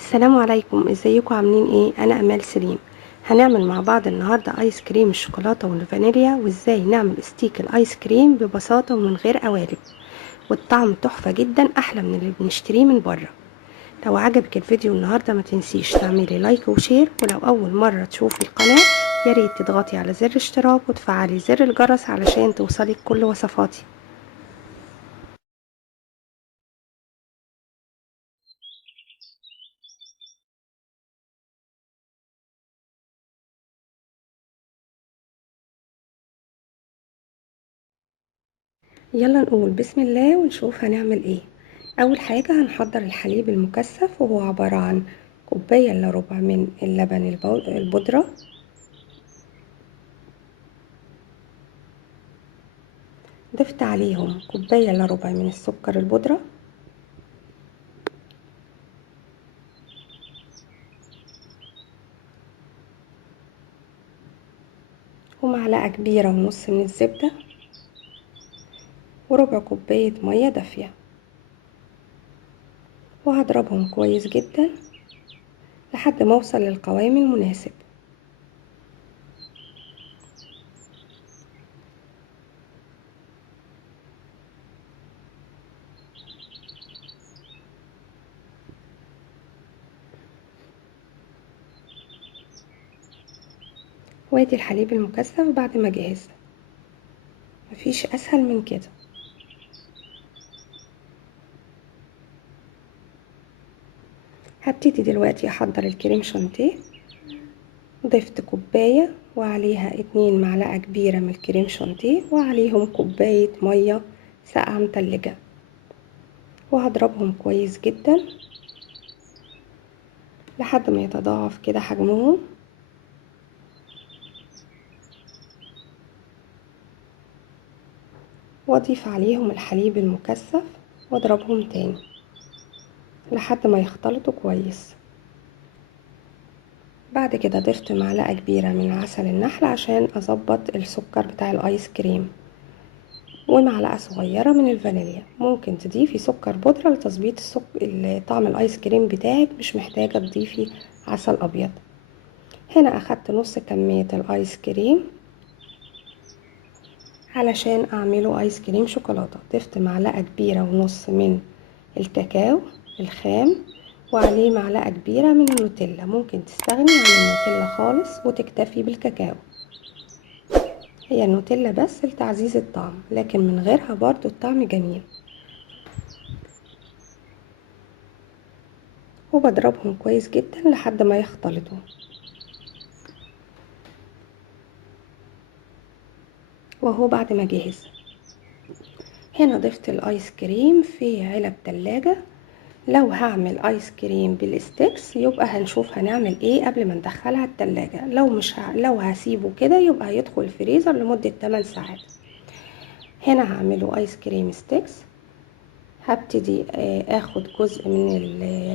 السلام عليكم، ازيكم عاملين ايه؟ انا امال سليم. هنعمل مع بعض النهارده ايس كريم الشوكولاته والفانيليا، وازاي نعمل ستيك الايس كريم ببساطه ومن غير قوالب، والطعم تحفه جدا، احلى من اللي بنشتريه من بره. لو عجبك الفيديو النهارده ما تنسيش تعملي لايك وشير، ولو اول مره تشوفي القناه يا ريت تضغطي على زر اشتراك وتفعلي زر الجرس علشان توصلك كل وصفاتي. يلا نقول بسم الله ونشوف هنعمل ايه. اول حاجة هنحضر الحليب المكثف، وهو عبارة عن كوباية الا ربع من اللبن البودرة، ضفت عليهم كوباية الا ربع من السكر البودرة، ومعلقة كبيرة ونص من الزبدة، وربع كوباية مية دافية، وهضربهم كويس جدا لحد ما اوصل للقوام المناسب. وادي الحليب المكثف بعد ما جهز، مفيش اسهل من كده. هبتدي دلوقتي احضر الكريم شانتيه. ضفت كوباية وعليها 2 معلقة كبيرة من الكريم شانتيه، وعليهم كوباية مية ساقعة متلجة، وهضربهم كويس جدا لحد ما يتضاعف كده حجمهم. واضيف عليهم الحليب المكثف واضربهم تاني لحد ما يختلطوا كويس. بعد كده ضفت معلقة كبيرة من عسل النحل عشان اظبط السكر بتاع الايس كريم، ومعلقة صغيرة من الفانيليا. ممكن تضيفي سكر بودرة لتظبيط طعم الايس كريم بتاعك، مش محتاجة تضيفي عسل ابيض. هنا اخدت نص كمية الايس كريم علشان اعمله ايس كريم شوكولاتة. ضفت معلقة كبيرة ونص من الكاكاو الخام، وعليه معلقة كبيرة من النوتيلا. ممكن تستغني عن النوتيلا خالص وتكتفي بالكاكاو، هي النوتيلا بس لتعزيز الطعم، لكن من غيرها برضو الطعم جميل. وبضربهم كويس جدا لحد ما يختلطوا. وهو بعد ما جهز، هنا ضفت الايس كريم في علب تلاجة. لو هعمل ايس كريم بالستيكس يبقى هنشوف هنعمل ايه قبل ما ندخلها التلاجة. لو مش لو هسيبه كده يبقى هيدخل الفريزر لمدة 8 ساعات. هنا هعمله ايس كريم ستيكس. هبتدي اخد جزء من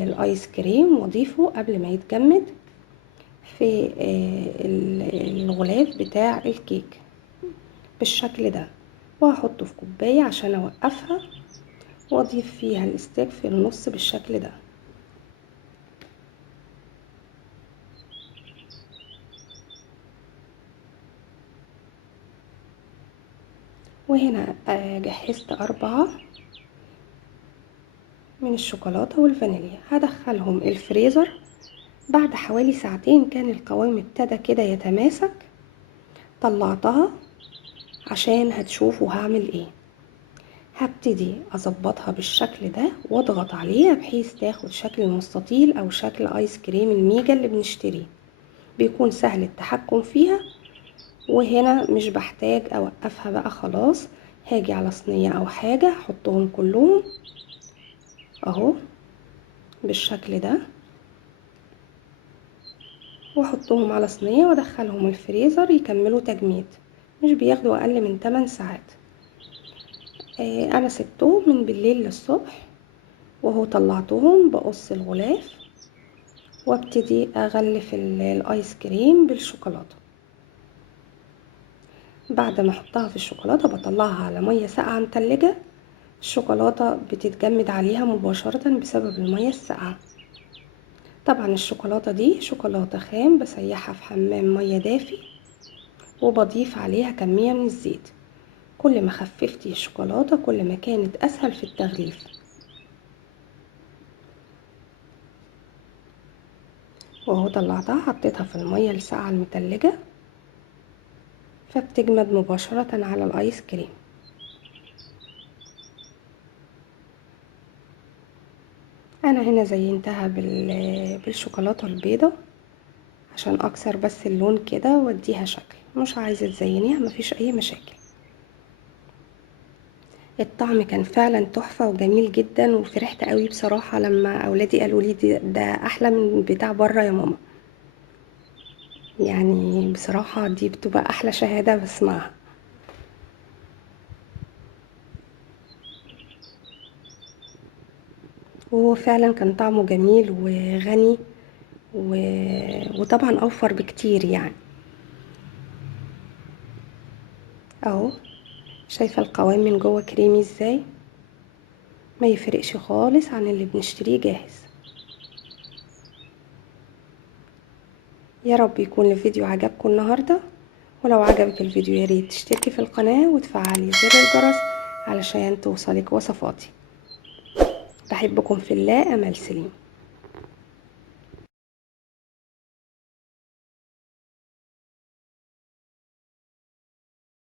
الايس كريم واضيفه قبل ما يتجمد في الغلاف بتاع الكيك بالشكل ده، وهحطه في كوباية عشان اوقفها، واضيف فيها الستيك في النص بالشكل ده. وهنا جهزت 4 من الشوكولاتة والفانيليا، هدخلهم الفريزر. بعد حوالي ساعتين كان القوام ابتدى كده يتماسك. طلعتها عشان هتشوفوا هعمل ايه. هبتدي اظبطها بالشكل ده واضغط عليها بحيث تاخد شكل المستطيل او شكل ايس كريم الميجا اللي بنشتريه، بيكون سهل التحكم فيها. وهنا مش بحتاج اوقفها بقى خلاص، هاجي على صينية او حاجة احطهم كلهم اهو بالشكل ده، واحطهم على صينية وادخلهم الفريزر يكملوا تجميد، مش بياخدوا اقل من 8 ساعات. انا سبتهم من بالليل للصبح، وهو طلعتهم بقص الغلاف وابتدي اغلف الايس كريم بالشوكولاتة. بعد ما احطها في الشوكولاتة بطلعها على مية ساقعة متلجة. الشوكولاتة بتتجمد عليها مباشرة بسبب المية الساقعة. طبعا الشوكولاتة دي شوكولاتة خام بسيحها في حمام مية دافي، وبضيف عليها كمية من الزيت. كل ما خففتي الشوكولاتة كل ما كانت اسهل في التغليف. وهو طلعتها حطيتها في المية الساقعة المتلجة، فبتجمد مباشرة على الايس كريم. انا هنا زينتها بالشوكولاتة البيضة عشان اكسر بس اللون كده واديها شكل. مش عايزة تزينيها مفيش اي مشاكل. الطعم كان فعلا تحفة وجميل جدا، وفرحت قوي بصراحة لما اولادي قالوا لي ده احلى من بتاع بره يا ماما. يعني بصراحة دي بتبقى احلى شهادة بسمعها. وهو فعلا كان طعمه جميل وغني و... وطبعا اوفر بكتير يعني. اهو شايفة القوام من جوه كريمي ازاي، ما يفرقش خالص عن اللي بنشتريه جاهز. يا رب يكون الفيديو عجبكم النهاردة، ولو عجبك الفيديو ياريت تشتركي في القناة وتفعلي زر الجرس علشان توصلك وصفاتي. بحبكم في الله. أمل سليم.